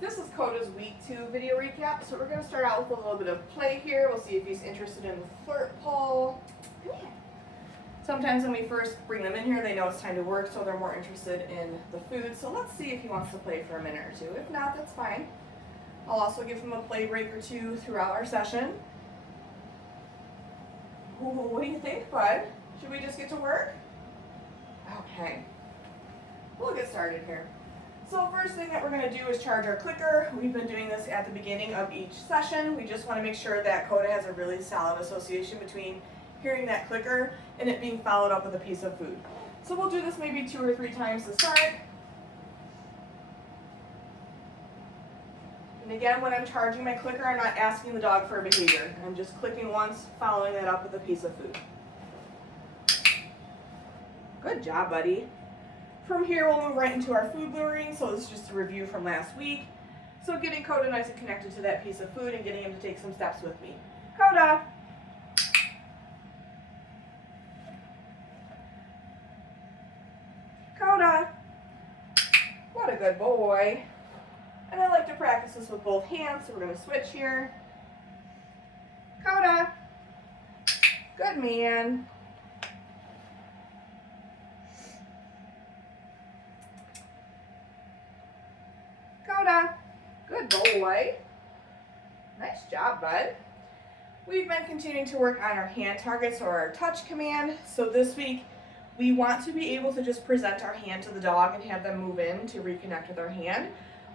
This is Koda's week 2 video recap. So we're going to start out with a little bit of play here. We'll see if he's interested in the flirt pull. Come here. Sometimes when we first bring them in here, they know it's time to work, so they're more interested in the food. So let's see if he wants to play for a minute or two. If not, that's fine. I'll also give him a play break or two throughout our session. Ooh, what do you think, bud? Should we just get to work? Okay. We'll get started here. So first thing that we're going to do is charge our clicker. We've been doing this at the beginning of each session. We just want to make sure that Koda has a really solid association between hearing that clicker and it being followed up with a piece of food. So we'll do this maybe 2 or 3 times to start. And again, when I'm charging my clicker, I'm not asking the dog for a behavior. I'm just clicking once, following that up with a piece of food. Good job, buddy. From here, we'll move right into our food luring. So this is just a review from last week. So getting Koda nice and connected to that piece of food and getting him to take some steps with me. Koda! Koda! What a good boy. And I like to practice this with both hands, so we're going to switch here. Koda! Good man. Koda, good boy. Nice job, bud. We've been continuing to work on our hand targets or our touch command. So this week, we want to be able to just present our hand to the dog and have them move in to reconnect with our hand.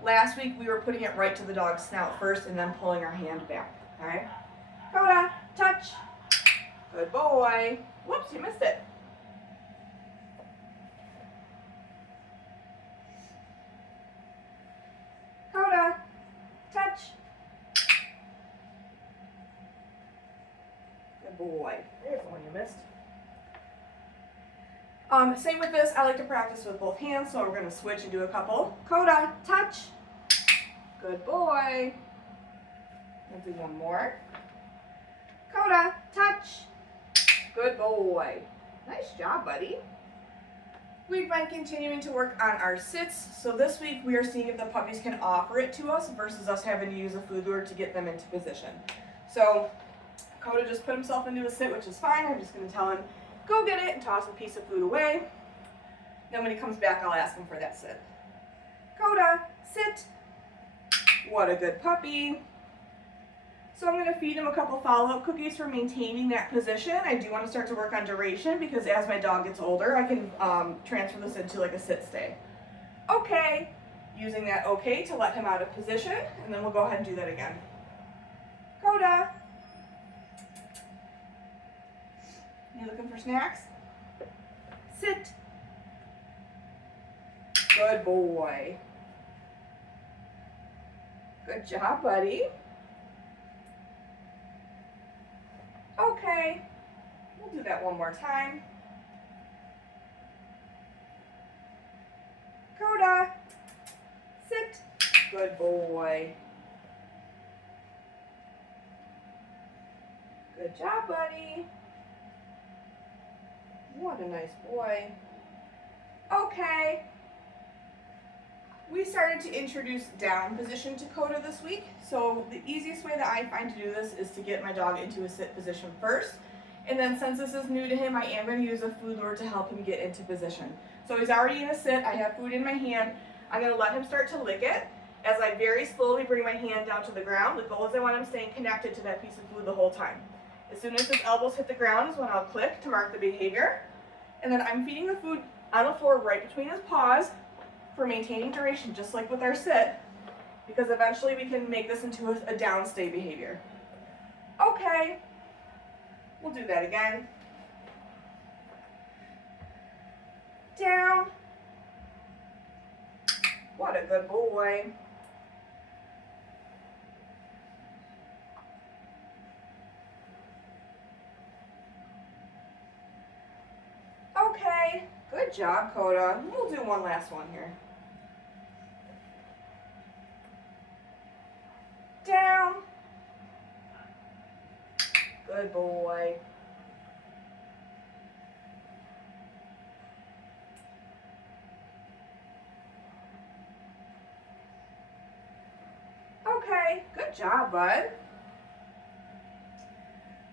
Last week, we were putting it right to the dog's snout first and then pulling our hand back, all right? Koda, touch. Good boy. Whoops, you missed it. Koda, touch. Good boy. There's the one you missed. Same with this. I like to practice with both hands, so we're going to switch and do a couple. Koda, touch. Good boy. We'll do one more. Koda, touch. Good boy. Nice job, buddy. We've been continuing to work on our sits. So this week we are seeing if the puppies can offer it to us versus us having to use a food lure to get them into position. So Koda just put himself into a sit, which is fine. I'm just going to tell him, go get it and toss a piece of food away. Then when he comes back, I'll ask him for that sit. Koda, sit. What a good puppy. So I'm going to feed him a couple follow-up cookies for maintaining that position. I do want to start to work on duration because as my dog gets older, I can transfer this into like a sit-stay. Okay. Using that okay to let him out of position, and then we'll go ahead and do that again. Koda. You looking for snacks? Sit. Good boy. Good job, buddy. Okay, we'll do that one more time. Koda, sit. Good boy. Good job, buddy. What a nice boy. Okay. We started to introduce down position to Koda this week. So the easiest way that I find to do this is to get my dog into a sit position first. And then since this is new to him, I am going to use a food lure to help him get into position. So he's already in a sit. I have food in my hand. I'm going to let him start to lick it. As I very slowly bring my hand down to the ground, the goal is I want him staying connected to that piece of food the whole time. As soon as his elbows hit the ground is when I'll click to mark the behavior. And then I'm feeding the food on the floor right between his paws for maintaining duration, just like with our sit, because eventually we can make this into a downstay behavior. Okay, we'll do that again. Down. What a good boy. Okay, good job, Koda. We'll do one last one here. Down. Good boy. boy. Good job, bud.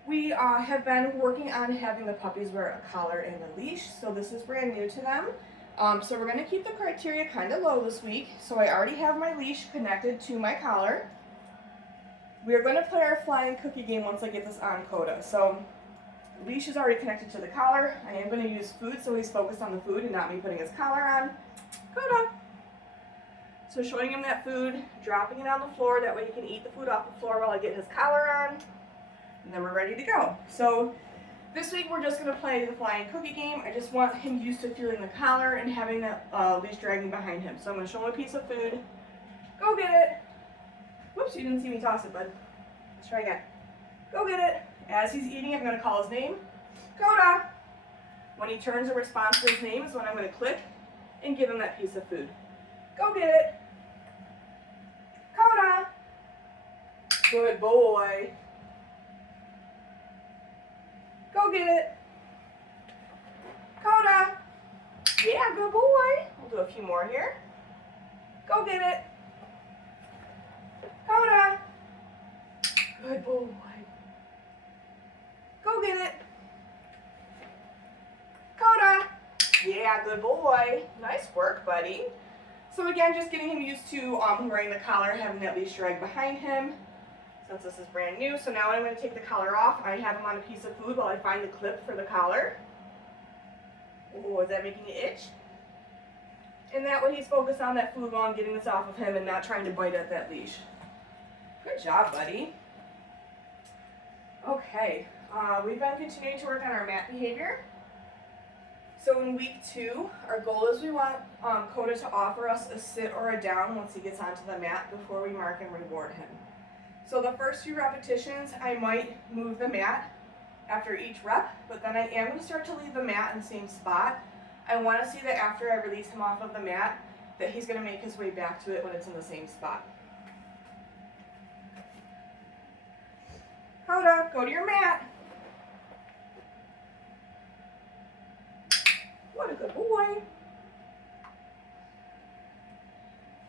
We have been working on having the puppies wear a collar and a leash, so this is brand new to them. So we're going to keep the criteria kind of low this week. So I already have my leash connected to my collar. We're going to play our flying cookie game once I get this on Koda. So the leash is already connected to the collar. I am going to use food so he's focused on the food and not me putting his collar on. Koda. So showing him that food, dropping it on the floor, that way he can eat the food off the floor while I get his collar on. And then we're ready to go. So this week we're just going to play the flying cookie game. I just want him used to feeling the collar and having that leash dragging behind him. So I'm going to show him a piece of food. Go get it. Whoops, you didn't see me toss it, bud. Let's try again. Go get it. As he's eating it, I'm going to call his name. Koda. When he turns and responds to his name is when I'm going to click and give him that piece of food. Go get it. Koda. Good boy. Go get it. Koda. Yeah, good boy. We'll do a few more here. Go get it. Koda. Good boy. Go get it. Koda. Yeah, good boy. Nice work, buddy. So again, just getting him used to wearing the collar, having that leash drag behind him. Since this is brand new, so now I'm going to take the collar off. I have him on a piece of food while I find the clip for the collar. Oh, is that making you itch? And that way he's focused on that food while I'm getting this off of him and not trying to bite at that leash. Good job, buddy. Okay, we've been continuing to work on our mat behavior. So in week 2, our goal is we want Koda to offer us a sit or a down once he gets onto the mat before we mark and reward him. So the first few repetitions, I might move the mat after each rep, but then I am going to start to leave the mat in the same spot. I want to see that after I release him off of the mat, that he's going to make his way back to it when it's in the same spot. Koda, go to your mat. What a good boy.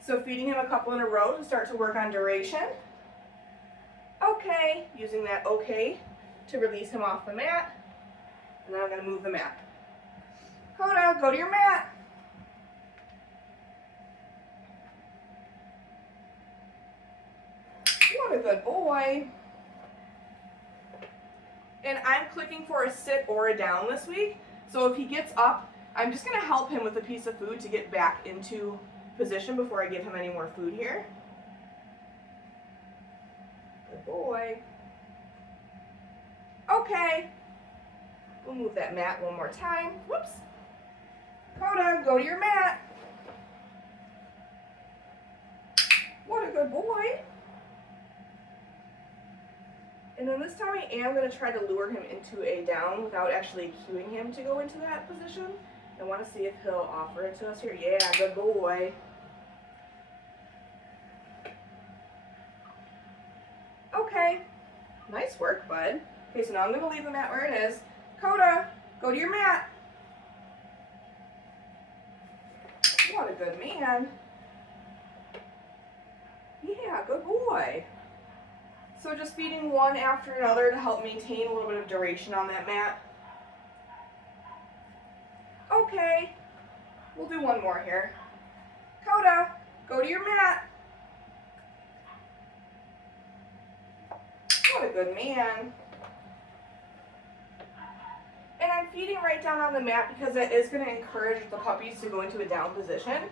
So feeding him a couple in a row to start to work on duration. Okay, using that okay to release him off the mat. And then I'm going to move the mat. Koda, go to your mat. What a good boy. And I'm clicking for a sit or a down this week. So if he gets up, I'm just going to help him with a piece of food to get back into position before I give him any more food here. Good boy. Okay. We'll move that mat one more time. Whoops. Koda, go to your mat. What a good boy. And then this time I am going to try to lure him into a down without actually cueing him to go into that position. I want to see if he'll offer it to us here. Yeah, good boy. Okay. Nice work, bud. Okay, so now I'm going to leave the mat where it is. Koda, go to your mat. What a good man. Yeah, good boy. So just feeding one after another to help maintain a little bit of duration on that mat. Okay, we'll do one more here. Koda, go to your mat. What a good man. And I'm feeding right down on the mat because that is going to encourage the puppies to go into a down position.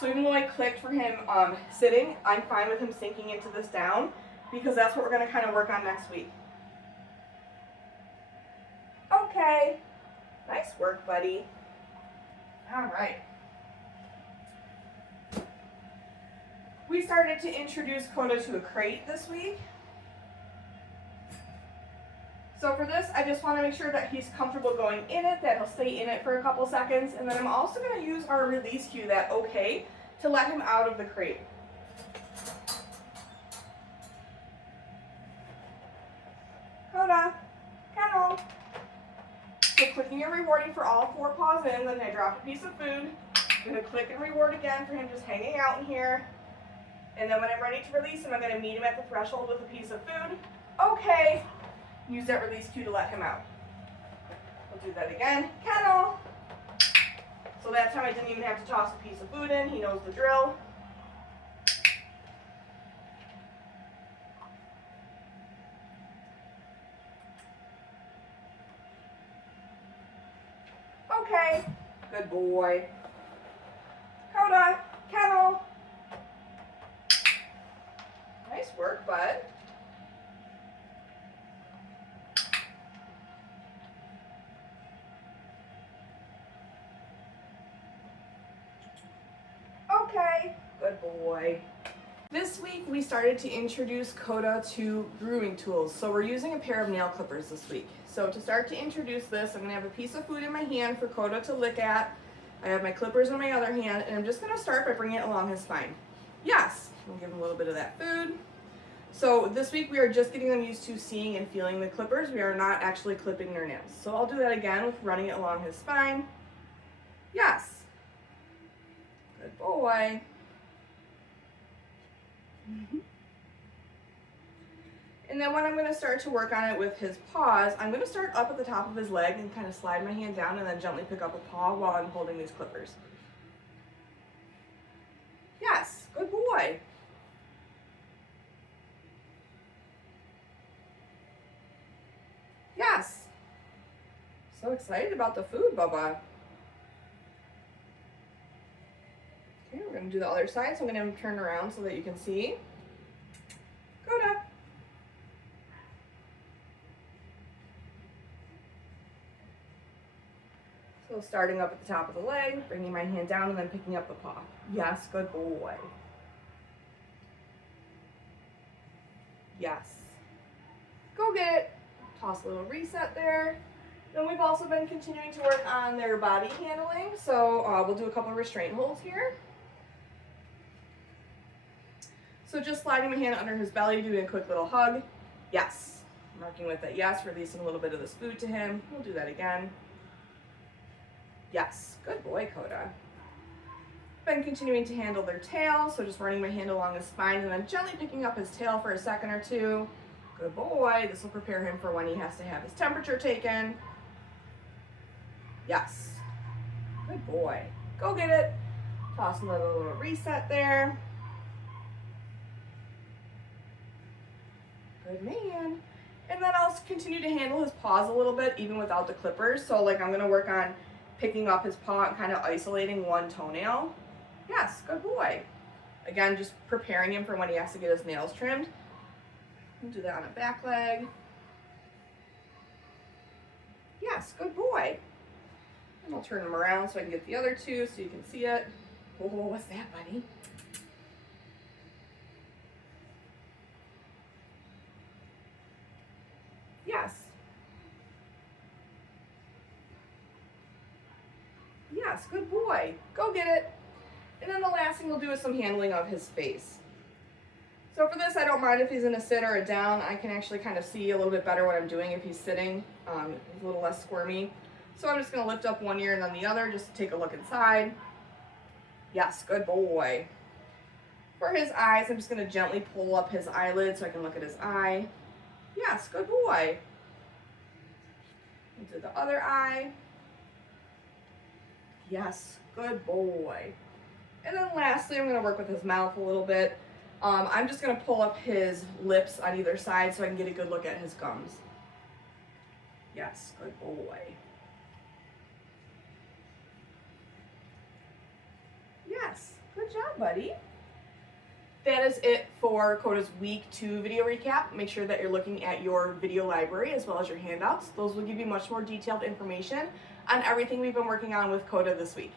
So even though I clicked for him sitting, I'm fine with him sinking into this down because that's what we're going to kind of work on next week. Okay. Nice work, buddy. All right. We started to introduce Koda to a crate this week. So for this, I just want to make sure that he's comfortable going in it, that he'll stay in it for a couple seconds, and then I'm also going to use our release cue, that okay, to let him out of the crate. Koda, kennel. So clicking and rewarding for all 4 paws in, then I drop a piece of food. I'm going to click and reward again for him just hanging out in here. And then when I'm ready to release him, I'm going to meet him at the threshold with a piece of food. Okay. Use that release cue to let him out. We'll do that again. Kennel. So that time I didn't even have to toss a piece of food in. He knows the drill. Okay. Good boy. Koda. Kennel. Nice work, bud. Okay, good boy. This week we started to introduce Koda to grooming tools. So we're using a pair of nail clippers this week. So to start to introduce this, I'm gonna have a piece of food in my hand for Koda to lick at. I have my clippers in my other hand, and I'm just gonna start by bringing it along his spine. Yes, we'll give him a little bit of that food. So this week we are just getting them used to seeing and feeling the clippers. We are not actually clipping their nails. So I'll do that again with running it along his spine. Yes. Good boy. And then when I'm going to start to work on it with his paws, I'm going to start up at the top of his leg and kind of slide my hand down and then gently pick up a paw while I'm holding these clippers. Yes, good boy. Yes. So excited about the food, Bubba. Okay, we're going to do the other side, so I'm going to have him turn around so that you can see. Koda. So starting up at the top of the leg, bringing my hand down and then picking up the paw. Yes, good boy. Yes. Go get it. Toss a little reset there. Then we've also been continuing to work on their body handling. So we'll do a couple of restraint holds here. So just sliding my hand under his belly, doing a quick little hug. Yes. Marking with that yes, releasing a little bit of this food to him. We'll do that again. Yes. Good boy, Koda. Been continuing to handle their tail, so just running my hand along his spine and then gently picking up his tail for a second or two. Good boy. This will prepare him for when he has to have his temperature taken. Yes. Good boy. Go get it. Toss another little reset there. Good man. And then I'll continue to handle his paws a little bit, even without the clippers. So like I'm going to work on picking up his paw and kind of isolating one toenail. Yes, good boy. Again, just preparing him for when he has to get his nails trimmed. We'll do that on a back leg. Yes, good boy. And I'll turn him around so I can get the other two so you can see it. Oh, what's that, buddy? Yes. Yes, good boy. Go get it. And then the last thing we'll do is some handling of his face. So for this, I don't mind if he's in a sit or a down. I can actually kind of see a little bit better what I'm doing if he's sitting. He's a little less squirmy. So I'm just going to lift up one ear and then the other just to take a look inside. Yes, good boy. For his eyes, I'm just going to gently pull up his eyelid so I can look at his eye. Yes, good boy. Into the other eye. Yes, good boy. And then lastly, I'm going to work with his mouth a little bit. I'm just going to pull up his lips on either side so I can get a good look at his gums. Yes, good boy. Yes, good job, buddy. That is it for Koda's week 2 video recap. Make sure that you're looking at your video library as well as your handouts. Those will give you much more detailed information on everything we've been working on with Koda this week.